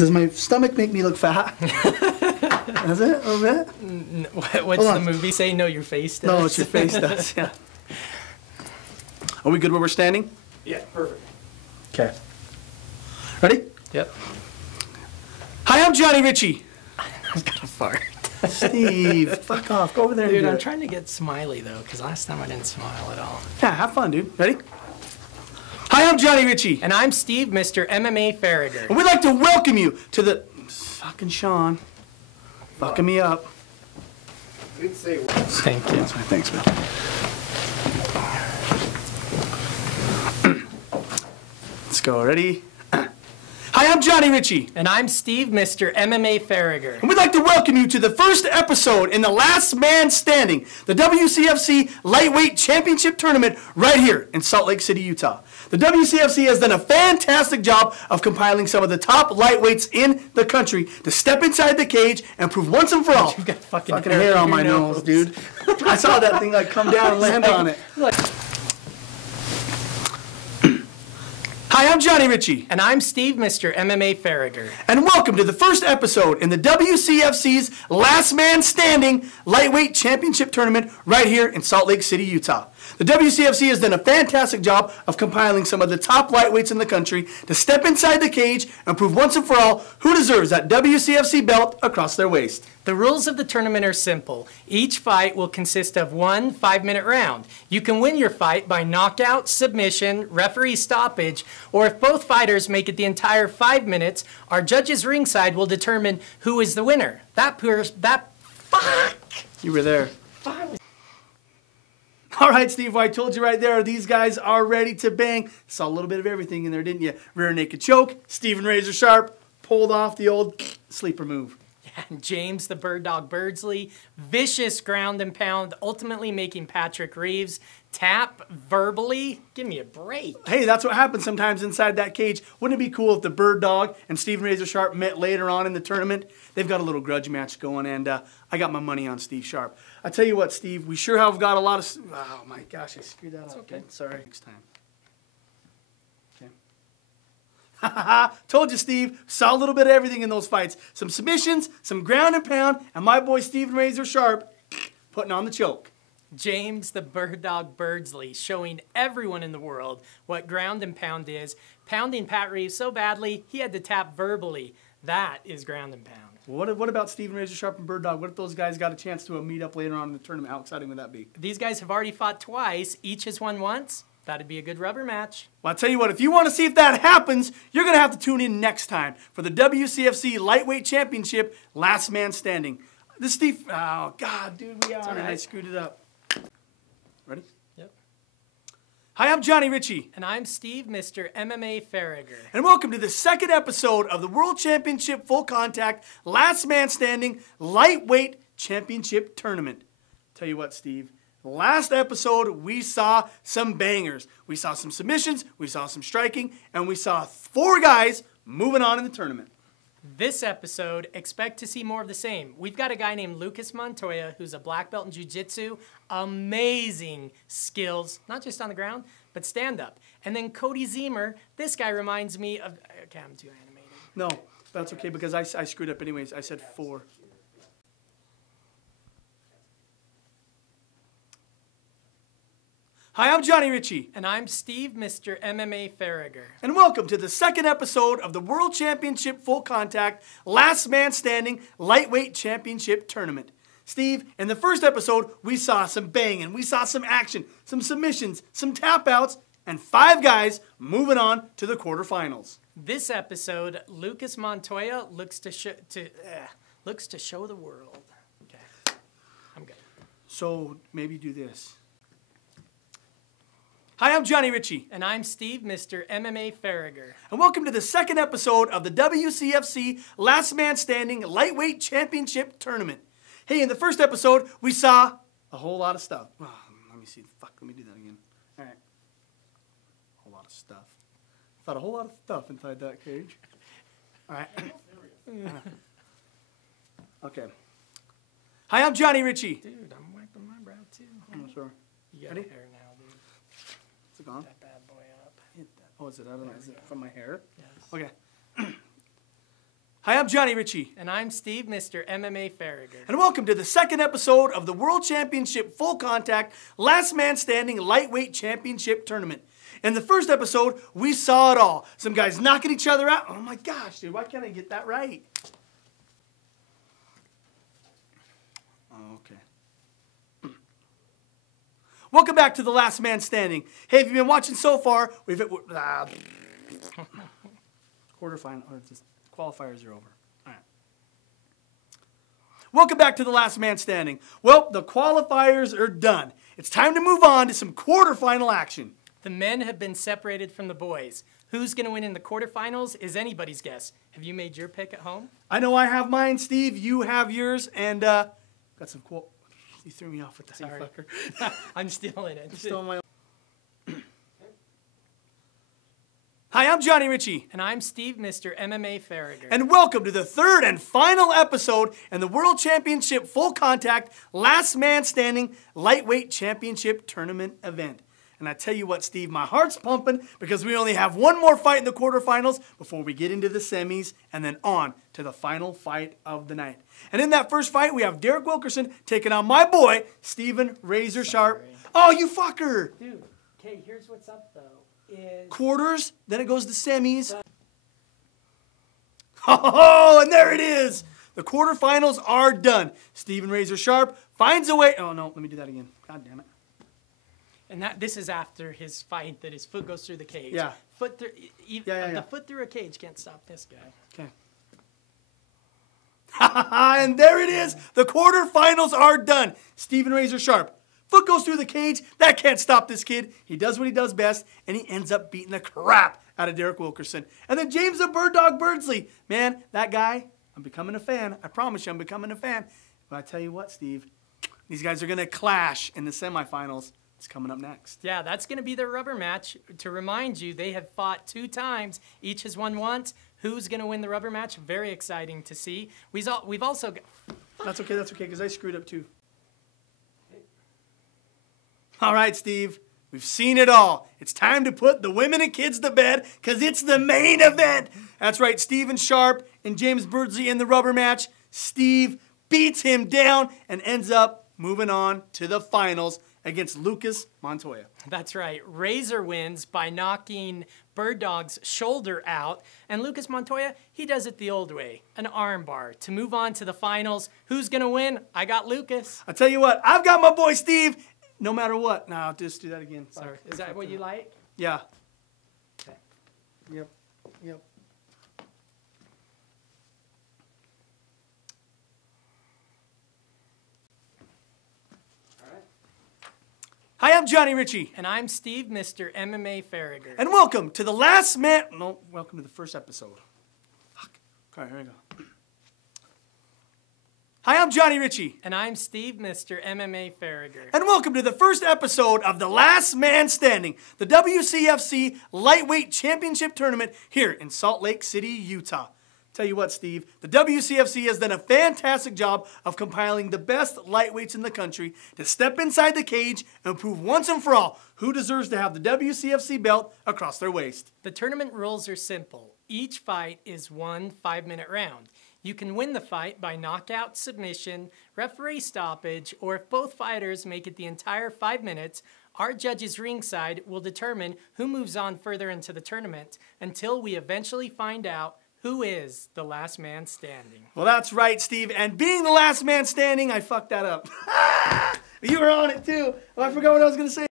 Does my stomach make me look fat? Does it a little bit? What's the movie say? No, your face does. No, it's your face does, yeah. Are we good where we're standing? Yeah, perfect. Okay. Ready? Yep. Hi, I'm Johnny Ritchie. I've got a fart. Steve, fuck off. Go over there and Dude, do I'm it. trying to get smiley, though, because last time I didn't smile at all. Yeah, have fun, dude. Ready? Hi, I'm Johnny Ritchie. And I'm Steve, Mr. MMA Farragher. And we'd like to welcome you to the... Fucking Sean. Fucking me up. Thank you. That's right. Thanks, man. Let's go. Ready? Hi, I'm Johnny Ritchie. And I'm Steve, Mr. MMA Farragher. And we'd like to welcome you to the first episode in the Last Man Standing, the WCFC Lightweight Championship Tournament right here in Salt Lake City, Utah. The WCFC has done a fantastic job of compiling some of the top lightweights in the country to step inside the cage and prove once and for all. You've got fucking hair on my nose, dude. I saw that thing like come down and land on it. Hi, I'm Johnny Ritchie. And I'm Steve, Mr. MMA Farragher. And welcome to the first episode in the WCFC's Last Man Standing Lightweight Championship Tournament right here in Salt Lake City, Utah. The WCFC has done a fantastic job of compiling some of the top lightweights in the country to step inside the cage and prove once and for all who deserves that WCFC belt across their waist. The rules of the tournament are simple. Each fight will consist of one 5-minute round. You can win your fight by knockout, submission, referee stoppage, or if both fighters make it the entire 5 minutes, our judges ringside will determine who is the winner. Fuck! You were there. All right, Steve, well, I told you right there, these guys are ready to bang. Saw a little bit of everything in there, didn't you? Rear naked choke, Steven Razor Sharp, pulled off the old sleeper move. And James the Bird Dog Birdsley, vicious ground and pound, ultimately making Patrick Reeves tap verbally. Give me a break. Hey, that's what happens sometimes inside that cage. Wouldn't it be cool if the Bird Dog and Steven Razor Sharp met later on in the tournament? They've got a little grudge match going, and I got my money on Steve Sharp. I tell you what, Steve, we sure have got a lot of... Oh, my gosh, I screwed that up. Okay. Sorry. Next time. Okay. Told you, Steve. Saw a little bit of everything in those fights. Some submissions, some ground and pound, and my boy Steven Razor Sharp putting on the choke. James the Bird Dog Birdsley showing everyone in the world what ground and pound is, pounding Pat Reeves so badly he had to tap verbally. That is ground and pound. What about Steven Razor Sharp and Bird Dog? What if those guys got a chance to meet up later on in the tournament? How exciting would that be? These guys have already fought twice. Each has won once. That'd be a good rubber match. Well, I'll tell you what, if you want to see if that happens, you're going to have to tune in next time for the WCFC Lightweight Championship Last Man Standing. This Steve... Oh, God, dude, we are. And I screwed it up. Ready? Yep. Hi, I'm Johnny Ritchie. And I'm Steve, Mr. MMA Farragher. And welcome to the second episode of the World Championship Full Contact Last Man Standing Lightweight Championship Tournament. Tell you what, Steve, last episode we saw some bangers. We saw some submissions, we saw some striking, and we saw 4 guys moving on in the tournament. This episode, expect to see more of the same. We've got a guy named Lucas Montoya who's a black belt in jiu-jitsu. Amazing skills, not just on the ground, but stand-up. And then Cody Zemer, this guy reminds me of... Okay, I'm too animated. No, that's okay because I screwed up anyways. I said 4. Hi, I'm Johnny Ritchie. And I'm Steve, Mr. MMA Farragher. And welcome to the second episode of the World Championship Full Contact Last Man Standing Lightweight Championship Tournament. Steve, in the first episode, we saw some banging, we saw some action, some submissions, some tap-outs, and 5 guys moving on to the quarterfinals. This episode, Lucas Montoya looks to show the world. Okay, I'm good. So maybe do this. Hi, I'm Johnny Ritchie. And I'm Steve, Mr. MMA Farragher. And welcome to the second episode of the WCFC Last Man Standing Lightweight Championship Tournament. Hey, in the first episode, we saw a whole lot of stuff. Oh, let me see. Fuck, let me do that again. All right. A whole lot of stuff. Thought a whole lot of stuff inside that cage. All right. Okay. Hi, I'm Johnny Ritchie. Dude, I'm wiping my brow too. I'm sorry. You got Ready? hair now, dude. Is it gone? That bad boy up. Oh, is it? I don't know. Is it from my hair? Yes. Okay. Hi, I'm Johnny Ritchie. And I'm Steve, Mr. MMA Farragher. And welcome to the second episode of the World Championship Full Contact Last Man Standing Lightweight Championship Tournament. In the first episode, we saw it all. Some guys knocking each other out. Oh my gosh, dude, why can't I get that right? Okay. Welcome back to the Last Man Standing. Hey, if you've been watching so far, we've hit quarterfinal, or just qualifiers are over. All right. Welcome back to the Last Man Standing. Well, the qualifiers are done. It's time to move on to some quarterfinal action. The men have been separated from the boys. Who's going to win in the quarterfinals is anybody's guess. Have you made your pick at home? I know I have mine, Steve. You have yours, and got some cool. You threw me off with that, Sorry. you fucker. I'm stealing it. Still my. Hi, I'm Johnny Ritchie. And I'm Steve, Mr. MMA Farragher. And welcome to the third and final episode in the World Championship Full Contact Last Man Standing Lightweight Championship Tournament event. And I tell you what, Steve, my heart's pumping because we only have one more fight in the quarterfinals before we get into the semis and then on to the final fight of the night. And in that first fight, we have Derek Wilkerson taking on my boy, Steven Razor Sharp. Oh, you fucker! Dude, okay, here's what's up, though. Quarters, then it goes to semis. Oh, and there it is. The quarterfinals are done. Steven Razor Sharp finds a way. Oh, no, let me do that again. God damn it. And this is after his fight that his foot goes through the cage. Yeah. The foot through a cage can't stop this guy. Okay. And there it is. The quarterfinals are done. Steven Razor Sharp. Foot goes through the cage. That can't stop this kid. He does what he does best, and he ends up beating the crap out of Derek Wilkerson. And then James the Bird Dog Birdsley. Man, that guy, I'm becoming a fan. I promise you I'm becoming a fan. But I tell you what, Steve, these guys are going to clash in the semifinals. It's coming up next. Yeah, that's going to be their rubber match. To remind you, they have fought 2 times. Each has won once. Who's going to win the rubber match? Very exciting to see. We've also got... That's okay, because I screwed up too. All right, Steve, we've seen it all. It's time to put the women and kids to bed because it's the main event. That's right, Steven Sharp and James Birdsley in the rubber match. Steve beats him down and ends up moving on to the finals against Lucas Montoya. That's right. Razor wins by knocking Bird Dog's shoulder out. And Lucas Montoya, he does it the old way, an arm bar. To move on to the finals, who's going to win? I got Lucas. I'll tell you what, I've got my boy Steve. No matter what. No, I'll just do that again. Sorry. Is that what you like? Yeah. Okay. Yep. All right. Hi, I'm Johnny Ritchie. And I'm Steve, Mr. MMA Farragher. And welcome to the last man... No, welcome to the first episode. Fuck. All right, here we go. Hi, I'm Johnny Ritchie. And I'm Steve, Mr. MMA Farragher. And welcome to the first episode of The Last Man Standing, the WCFC Lightweight Championship Tournament here in Salt Lake City, Utah. Tell you what, Steve, the WCFC has done a fantastic job of compiling the best lightweights in the country to step inside the cage and prove once and for all who deserves to have the WCFC belt across their waist. The tournament rules are simple. Each fight is one 5-minute round. You can win the fight by knockout, submission, referee stoppage, or if both fighters make it the entire 5 minutes, our judges ringside will determine who moves on further into the tournament until we eventually find out who is the last man standing. Well, that's right, Steve. And being the last man standing, I fucked that up. You were on it, too. Oh, I forgot what I was going to say.